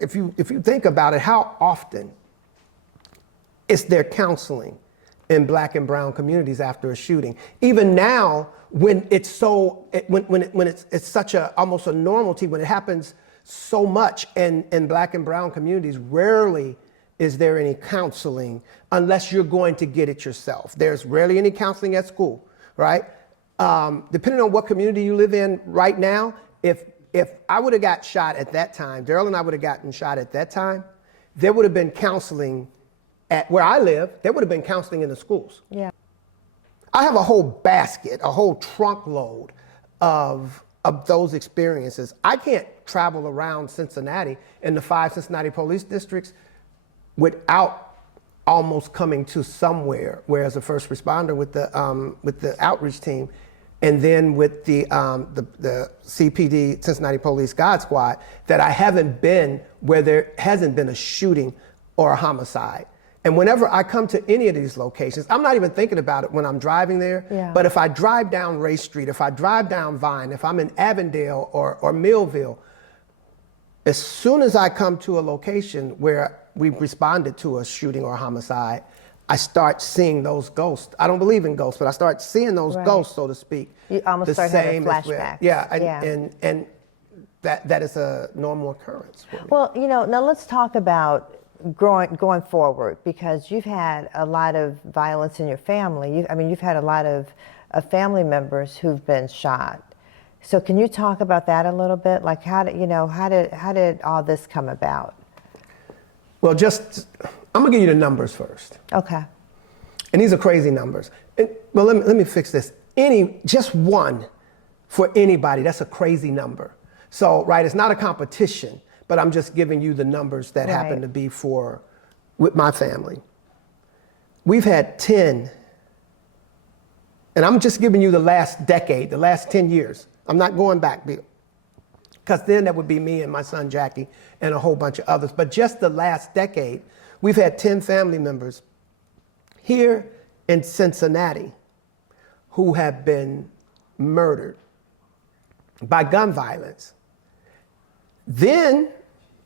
if you think about it, how often is there counseling in Black and brown communities after a shooting? Even now, when it's so, it's such a almost a normality, when it happens so much in Black and brown communities, rarely is there any counseling unless you're going to get it yourself. There's rarely any counseling at school, right? Depending on what community you live in right now, if I would have got shot at that time, Daryl and I would have gotten shot at that time, there would have been counseling at where I live. There would have been counseling in the schools. Yeah. I have a whole basket, a whole trunk load of those experiences. I can't travel around Cincinnati in the 5 Cincinnati police districts without almost coming to somewhere, where as a first responder with the outreach team, and then with the CPD, Cincinnati Police God Squad, that I haven't been where there hasn't been a shooting or a homicide. And whenever I come to any of these locations, I'm not even thinking about it when I'm driving there, Yeah. but if I drive down Ray Street, if I drive down Vine, if I'm in Avondale or Millville, as soon as I come to a location where we've responded to a shooting or a homicide, I start seeing those ghosts. I don't believe in ghosts, but I start seeing those Right. ghosts, so to speak. You almost start having flashbacks. And that is a normal occurrence for me. Well, now let's talk about going forward, because you've had a lot of violence in your family. You've had a lot of family members who've been shot. So can you talk about that a little bit? Like how did all this come about? Well, I'm gonna give you the numbers first. Okay. And these are crazy numbers. Well, let me fix this. Just one for anybody, that's a crazy number. So, right, it's not a competition, but I'm just giving you the numbers that happen to be with my family. We've had 10, and I'm just giving you the last decade, the last 10 years. I'm not going back, because then that would be me and my son Jackie and a whole bunch of others. But just the last decade, we've had 10 family members here in Cincinnati who have been murdered by gun violence. Then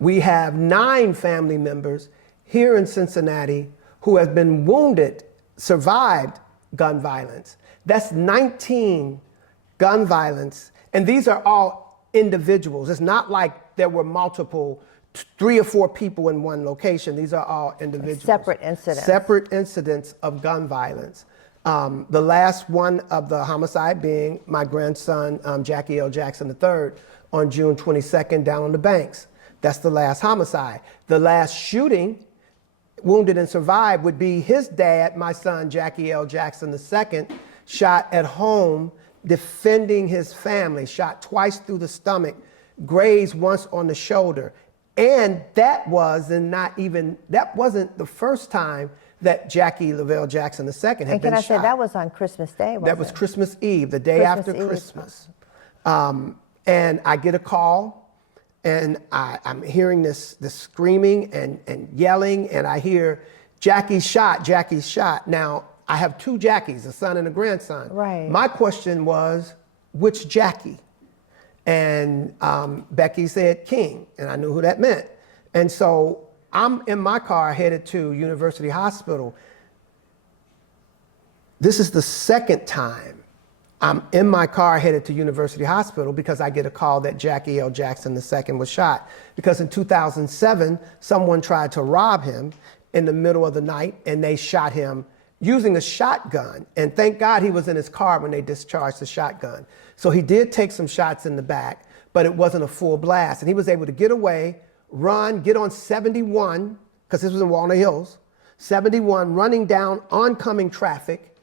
we have 9 family members here in Cincinnati who have been wounded, survived gun violence. That's 19 gun violence, and these are all individuals. It's not like there were multiple, 3 or 4 people in one location. These are all individuals. Separate incidents. Separate incidents of gun violence. The last one of the homicide being my grandson, Jackie L. Jackson III, on June 22nd down on the Banks. That's the last homicide. The last shooting, wounded and survived, would be his dad, my son, Jackie L. Jackson II, shot at home defending his family, shot twice through the stomach, grazed once on the shoulder. And that wasn't the first time that Jackie Lavelle Jackson II had been shot. And can I say, that was on Christmas Day, wasn't That was it? Christmas Eve, the day after Christmas. And I get a call, and I'm hearing this screaming and yelling, and I hear, Jackie's shot, Jackie's shot. Now, I have 2 Jackies, a son and a grandson. Right. My question was, which Jackie? And Becky said King, and I knew who that meant. And so I'm in my car headed to University Hospital. This is the second time I'm in my car headed to University Hospital because I get a call that Jackie L. Jackson II was shot. Because in 2007, someone tried to rob him in the middle of the night, and they shot him using a shotgun. And thank God he was in his car when they discharged the shotgun. So he did take some shots in the back, but it wasn't a full blast. And he was able to get away, run, get on 71, because this was in Walnut Hills, 71, running down oncoming traffic,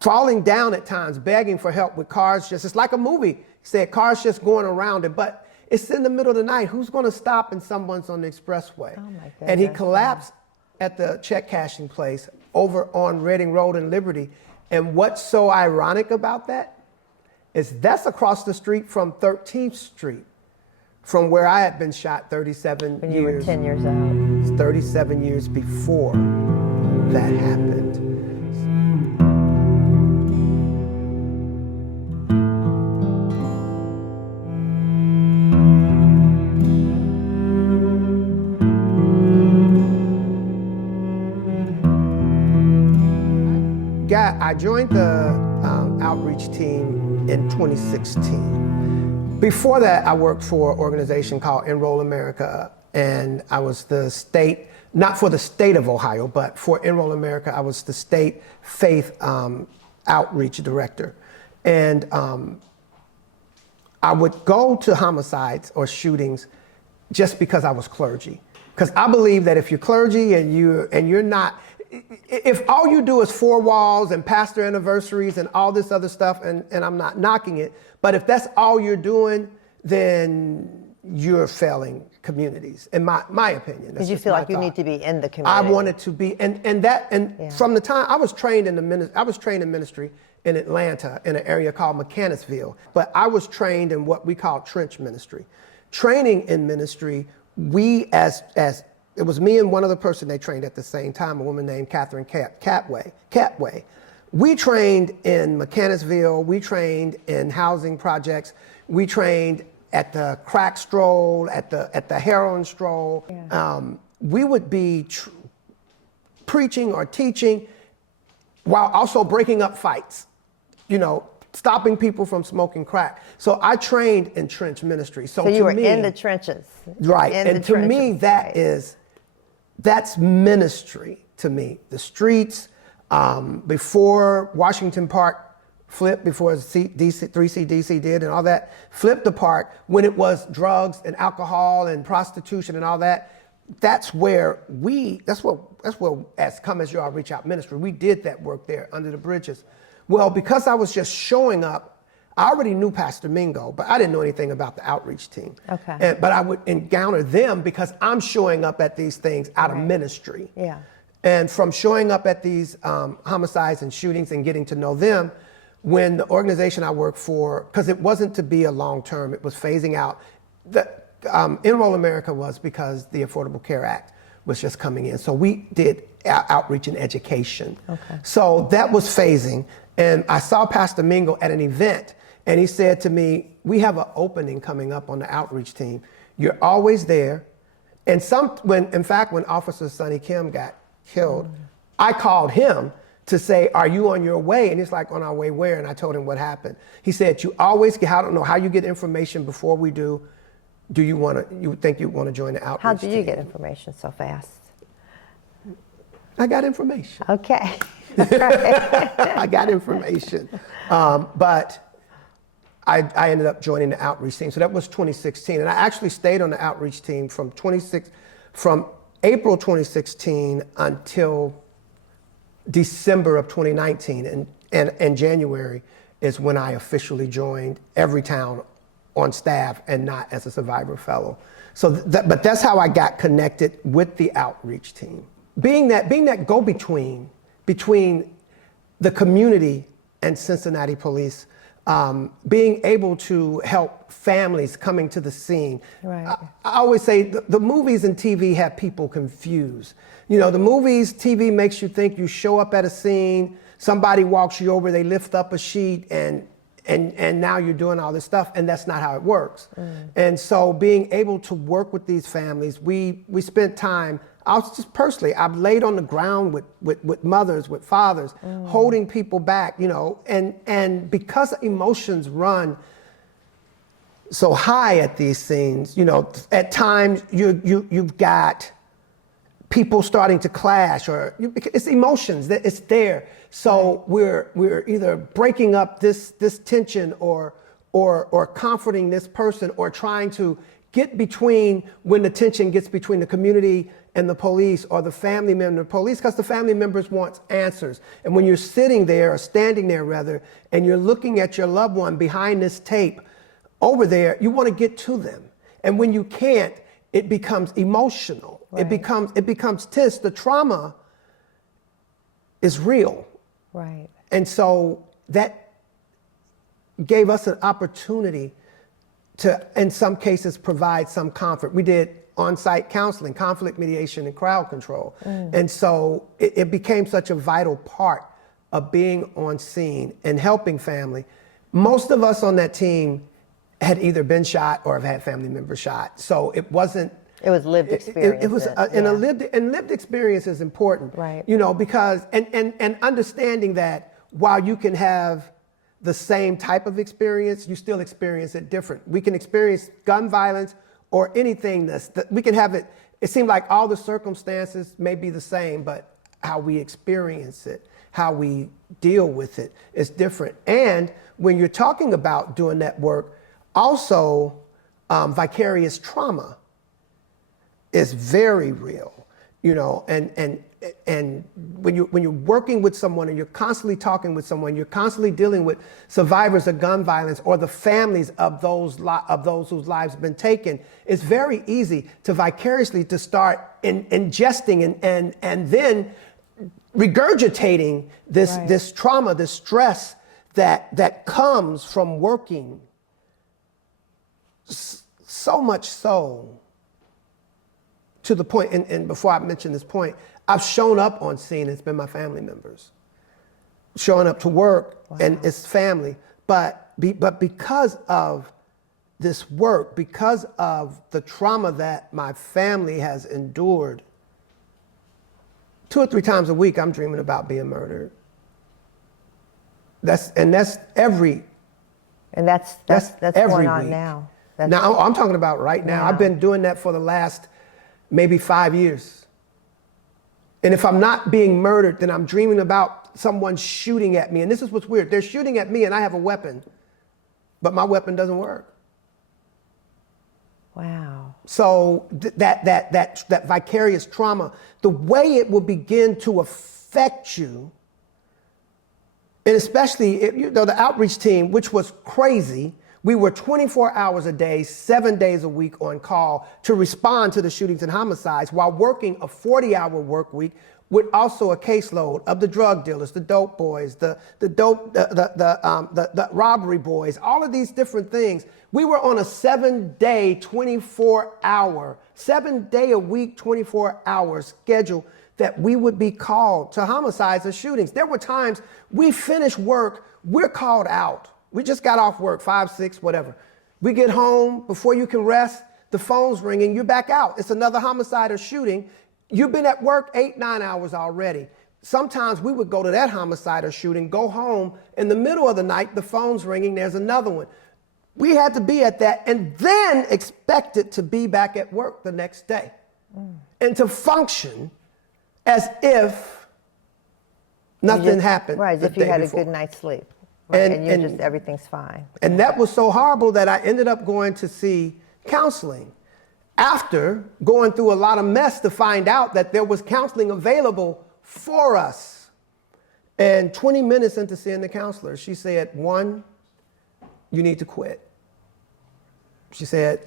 falling down at times, begging for help with cars. It's like a movie. He said cars just going around it, but it's in the middle of the night. Who's going to stop and someone's on the expressway? Oh my goodness. And he collapsed at the check cashing place over on Reading Road in Liberty. And what's so ironic about that is that's across the street from 13th Street, from where I had been shot 37 When years. you were 10 years old. 37 years before that happened. I joined the outreach team in 2016. Before that, I worked for an organization called Enroll America, and I was the state, not for the state of Ohio, but for Enroll America, I was the state faith outreach director. And I would go to homicides or shootings just because I was clergy. Because I believe that if you're clergy and you're not, if all you do is four walls and pastor anniversaries and all this other stuff, and I'm not knocking it, but if that's all you're doing, then you're failing communities, in my opinion. Because you feel like you need to be in the community. I wanted to be, from the time I was trained in ministry in Atlanta in an area called Mechanicsville, but I was trained in what we call trench ministry. Training in ministry, it was me and one other person they trained at the same time, a woman named Catherine Catway. We trained in Mechanicsville, we trained in housing projects, we trained at the crack stroll, at the heroin stroll. Yeah. We would be preaching or teaching while also breaking up fights, stopping people from smoking crack. So I trained in trench ministry. So you were in the trenches. Right, and to me that's ministry to me. The streets, before Washington Park flipped, before 3CDC did and all that, flipped the park when it was drugs and alcohol and prostitution and all that. That's where as Come As You Are Reach Out Ministry, we did that work there under the bridges. Well, because I was just showing up, I already knew Pastor Mingo, but I didn't know anything about the outreach team. Okay. But I would encounter them because I'm showing up at these things out of ministry. Yeah. And from showing up at these homicides and shootings and getting to know them, when the organization I work for, because it wasn't to be a long term, it was phasing out. Enroll America was because the Affordable Care Act was just coming in. So we did outreach and education. Okay. So that was phasing. And I saw Pastor Mingo at an event, and he said to me, we have an opening coming up on the outreach team. You're always there. And in fact, when Officer Sonny Kim got killed, I called him to say, are you on your way? And he's like, on our way where? And I told him what happened. He said, I don't know how you get information before we do. You think you want to join the outreach How did you team? get information so fast? I got information. Okay. I got information. But I ended up joining the outreach team. So that was 2016. And I actually stayed on the outreach team from April 2016 until December of 2019. And January is when I officially joined Everytown on staff and not as a survivor fellow. But that's how I got connected with the outreach team. Being that go-between between the community and Cincinnati police, being able to help families coming to the scene. Right. I always say the movies and TV have people confused. The movies, TV makes you think you show up at a scene, somebody walks you over, they lift up a sheet, and now you're doing all this stuff, and that's not how it works. And so being able to work with these families, we spent time. I've laid on the ground with mothers, with fathers, holding people back, and because emotions run so high at these scenes, at times you've got people starting to clash, it's emotions that it's there. So we're either breaking up this tension or comforting this person or trying to get between when the tension gets between the community and the police or the family member and the police, because the family members want answers. And when you're sitting there or standing there rather, and you're looking at your loved one behind this tape over there, you want to get to them. And when you can't, it becomes emotional. Right. It becomes tense. The trauma is real. Right. And so that gave us an opportunity to, in some cases, provide some comfort. We did on-site counseling, conflict mediation, and crowd control. And so it became such a vital part of being on scene and helping family. Most of us on that team had either been shot or have had family members shot. So it wasn't. It was lived experience. It was, lived experience is important. Right. Because, and understanding that while you can have the same type of experience, you still experience it different. We can experience gun violence or anything we can have it. It seems like all the circumstances may be the same, but how we experience it, how we deal with it is different. And when you're talking about doing that work, also vicarious trauma is very real, you know, and when you're working with someone and you're constantly talking with someone, you're constantly dealing with survivors of gun violence or the families of those whose lives have been taken, it's very easy to vicariously to start ingesting and then regurgitating this trauma, this stress that comes from working. So much so to the point, and before I mention this point, I've shown up on scene, it's been my family members. Showing up to work, and it's family. But because of this work, because of the trauma that my family has endured, 2 or 3 times a week, I'm dreaming about being murdered. That's every. And that's every going on week. now. Now I'm talking about right now. Wow. I've been doing that for the last maybe 5 years. And if I'm not being murdered, then I'm dreaming about someone shooting at me. And this is what's weird. They're shooting at me and I have a weapon, but my weapon doesn't work. Wow. So that vicarious trauma, the way it will begin to affect you, and especially the outreach team, which was crazy. We were 24 hours a day, 7 days a week on call to respond to the shootings and homicides while working a 40-hour work week with also a caseload of the drug dealers, the dope boys, the robbery boys, all of these different things. We were on a 7-day, 24-hour, 7-day-a-week, 24-hour schedule that we would be called to homicides or shootings. There were times we finished work, we're called out. We just got off work, 5, 6, whatever. We get home, before you can rest, the phone's ringing, you're back out. It's another homicide or shooting. You've been at work 8, 9 hours already. Sometimes we would go to that homicide or shooting, go home, in the middle of the night, the phone's ringing, there's another one. We had to be at that and then expected to be back at work the next day and to function as if nothing happened. Right, as if you had a good night's sleep. Right, and just everything's fine. And that was so horrible that I ended up going to see counseling after going through a lot of mess to find out that there was counseling available for us. And 20 minutes into seeing the counselor, she said, 1, you need to quit. She said,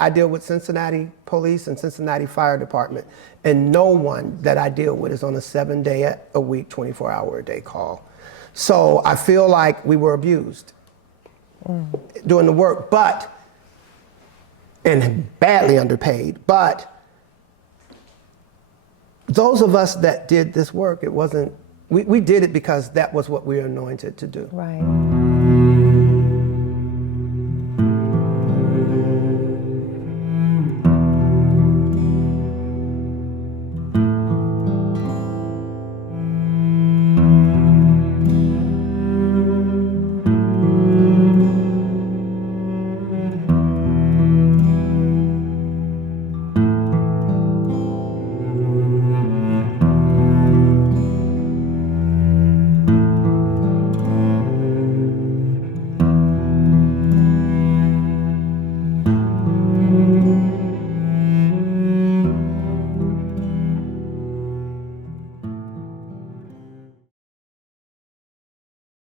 I deal with Cincinnati Police and Cincinnati Fire Department, and no one that I deal with is on a 7-day-a-week, 24-hour-a-day call. So I feel like we were abused doing the work, and badly underpaid. But those of us that did this work, it wasn't, we did it because that was what we were anointed to do. Right.